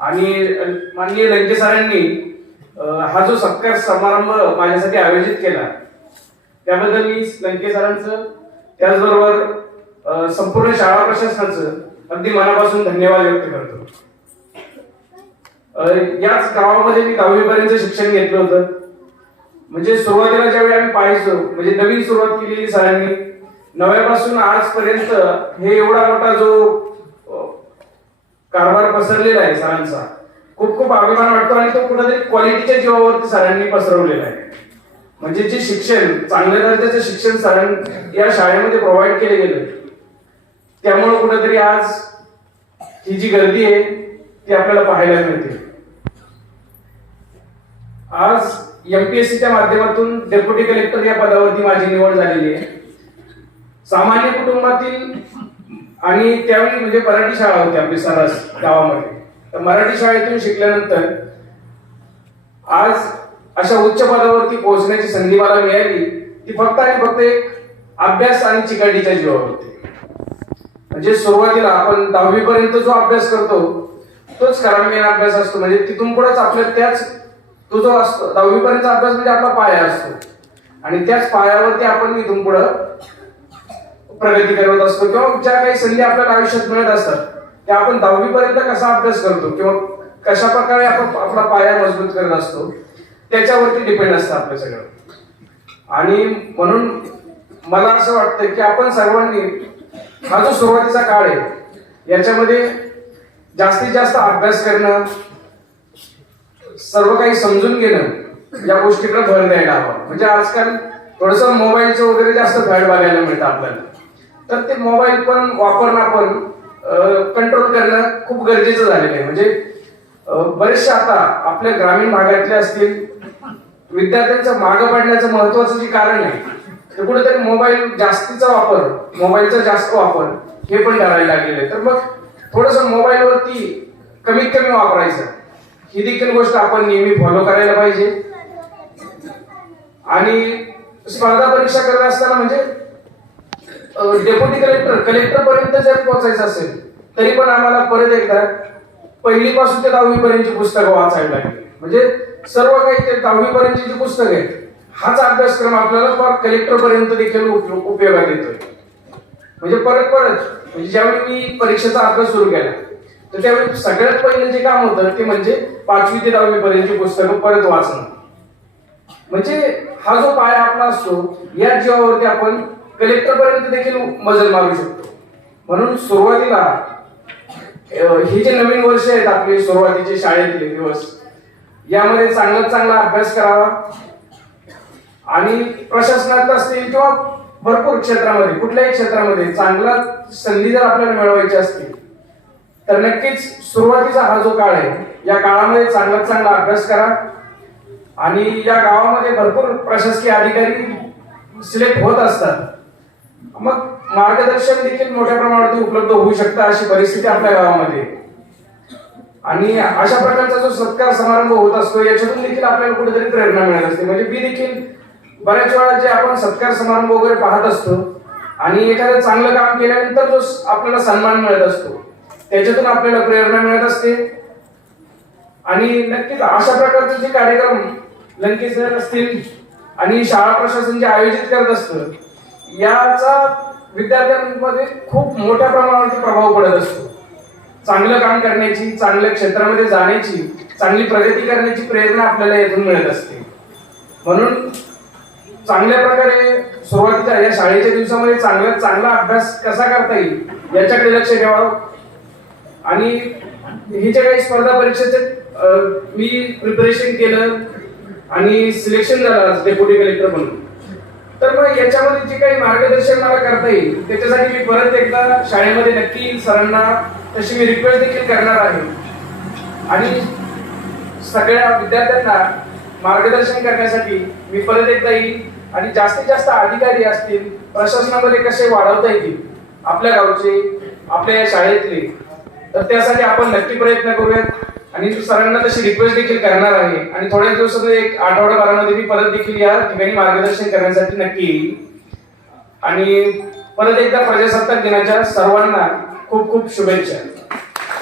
आणि माननीय लंके सरांनी हा जो सत्कार समारंभ माझ्यासाठी आयोजित केला त्याबद्दल मी लंके सरांचं त्याचबरोबर संपूर्ण शाळा प्रशासनाचं अगदी मनापासून धन्यवाद व्यक्त करतो. याच गावामध्ये मी दहावीपर्यंत शिक्षण घेतलं होतं. म्हणजे सुरुवातीला ज्यावेळी आम्ही पाहायचो म्हणजे नवीन सुरुवात केलेली सरांनी नव्यापासून आजपर्यंत हे एवढा मोठा जो कारभार पसरलेला आहे सरांचा. खूप खूप अभिमान वाटतो आणि तो कुठेतरी क्वालिटीच्या जीवावरती सरांनी पसरवलेला आहे. म्हणजे जे शिक्षण चांगल्या दर्जाचं शिक्षण सरां या शाळेमध्ये प्रोव्हाइड केले गेलं. त्यामुळे कुठेतरी आज ही जी गर्दी आहे ती आपल्याला पाहायला मिळते. आज एमपीएससीच्या माध्यमातून डेप्युटी कलेक्टर या पदावरती माझी निवड झालेली आहे. सामान्य कुटुंबातील आणि त्यावेळी म्हणजे मराठी शाळा होती आपली सरस गावामध्ये. तर मराठी शाळेतून शिकल्यानंतर आज अशा उच्च पदावरती पोहोचण्याची संधी मला मिळाली ती फक्त आणि फक्त एक अभ्यास आणि चिकाटीच्या होते म्हणजे सुरुवातीला आपण दहावी पर्यंत जो अभ्यास करतो तोच खरा अभ्यास असतो. म्हणजे तिथून पुढेच आपल्या त्याच तो जो असतो दहावीपर्यंतचा अभ्यास म्हणजे आपला पाया असतो. आणि त्याच पायावरती आपण इथून पुढं प्रगती करत असतो किंवा ज्या काही संधी आपल्याला आयुष्यात मिळत असतात त्या आपण दहावी पर्यंत कसा अभ्यास करतो किंवा कशा प्रकारे आपण आपला पाया मजबूत करत असतो त्याच्यावरती डिपेंड असतं आपलं सगळं. आणि म्हणून मला असं वाटतं की आपण सर्वांनी हा जो सुरुवातीचा काळ आहे याच्यामध्ये जास्तीत जास्त अभ्यास करणं सर्व काही समजून घेणं या गोष्टीकडे भर द्यायला हवा. म्हणजे आजकाल थोडस मोबाईलचं वगैरे जास्त फॅड बघायला मिळतं आपल्याला. तर ते मोबाईल पण वापरणं आपण कंट्रोल करणं खूप गरजेचं झालेलं आहे. म्हणजे बरेचसे आता आपल्या ग्रामीण भागातले असतील विद्यार्थ्यांचं मागं पडण्याचं महत्वाचं जे कारण आहे तर कुठेतरी मोबाईल जास्तीचा वापर मोबाईलचा जास्त वापर हे पण करायला लागलेलं आहे. तर मग थोडस मोबाईलवरती कमीत कमी वापरायचं. ही देखील गोष्ट आपण नेहमी फॉलो करायला पाहिजे. आणि स्पर्धा परीक्षा करत असताना म्हणजे डेप्युटी कलेक्टर कलेक्टर पर्यंत जर पोहोचायचं असेल तरी पण आम्हाला परत एकदा पहिली पासून ते दहावी पर्यंतची पुस्तकं वाचायला लागली. म्हणजे सर्व काही ते दहावी पर्यंतची जी पुस्तकं आहेत हाच अभ्यासक्रम आपल्याला फार कलेक्टर पर्यंत देखील उपयोगात येतोय. म्हणजे परत परत म्हणजे ज्यावेळी मी परीक्षेचा अभ्यास सुरू केला तर त्यावेळी सगळ्यात पहिलं जे काम होतं ते म्हणजे पाचवी ते दहावी पर्यंतची पुस्तकं परत वाचणं. म्हणजे हा जो पाया आपला असतो या जीवावरती आपण कलेक्टर पर्यंत देखील मजल मारू शकतो. म्हणून सुरुवातीला हे जे नवीन वर्ष आहेत आपले सुरुवातीचे शाळेतले दिवस यामध्ये चांगला चांगला अभ्यास करावा. आणि प्रशासनात असतील किंवा भरपूर क्षेत्रामध्ये कुठल्याही क्षेत्रामध्ये चांगला संधी जर आपल्याला मिळवायची असतील तर नक्कीच सुरुवातीचा हा जो काळ आहे या काळामध्ये चांगला चांगला अभ्यास करा. आणि या गावामध्ये भरपूर प्रशासकीय अधिकारी सिलेक्ट होत असतात. मग मार्गदर्शन देखील मोठ्या प्रमाणावरती उपलब्ध होऊ शकतं अशी परिस्थिती आपल्या गावामध्ये. आणि अशा प्रकारचा जो सत्कार समारंभ होत असतो याच्यातून देखील आपल्याला कुठेतरी प्रेरणा मिळत असते. म्हणजे मी देखील बऱ्याच वेळा जे आपण सत्कार समारंभ वगैरे पाहत असतो आणि एखादं चांगलं काम केल्यानंतर जो आपल्याला सन्मान मिळत असतो त्याच्यातून आपल्याला प्रेरणा मिळत असते. आणि नक्कीच अशा प्रकारचे जे कार्यक्रम लंकेश असतील आणि शाळा प्रशासन जे आयोजित करत असतं याचा विद्यार्थ्यांमध्ये खूप मोठ्या प्रमाणावरती प्रभाव पडत असतो. चांगलं काम करण्याची चांगल्या क्षेत्रामध्ये जाण्याची चांगली प्रगती करण्याची प्रेरणा आपल्याला यातून मिळत असते. म्हणून चांगल्या प्रकारे सुरुवातीच्या या शाळेच्या दिवसामध्ये चांगला चांगला अभ्यास कसा करता येईल याच्याकडे लक्ष द्यावं आणि हे जे काही स्पर्धा परीक्षेचे मी प्रिपरेशन केलं आणि सिलेक्शन झालं डेप्युटी कलेक्टर म्हणून. तर मग याच्यामध्ये जे काही मार्गदर्शन मला करता येईल त्याच्यासाठी मी परत एकदा शाळेमध्ये नक्की येईल सरांना. तशी मी रिक्वेस्ट देखील करणार आहे. आणि सगळ्या विद्यार्थ्यांना मार्गदर्शन करण्यासाठी मी परत एकदा येईल. आणि जास्तीत जास्त अधिकारी असतील प्रशासनामध्ये कसे वाढवता येतील आपल्या गावचे आपल्या या शाळेतले तर त्यासाठी आपण नक्की प्रयत्न करूयात. आणि सरांना तशी रिक्वेस्ट देखील करणार आहे. आणि थोड्या दिवसात एक आठवडाभरामध्ये मी परत देखील या ठिकाणी मार्गदर्शन करण्यासाठी नक्की येईल. आणि परत एकदा प्रजासत्ताक दिनाच्या सर्वांना खूप खूप शुभेच्छा.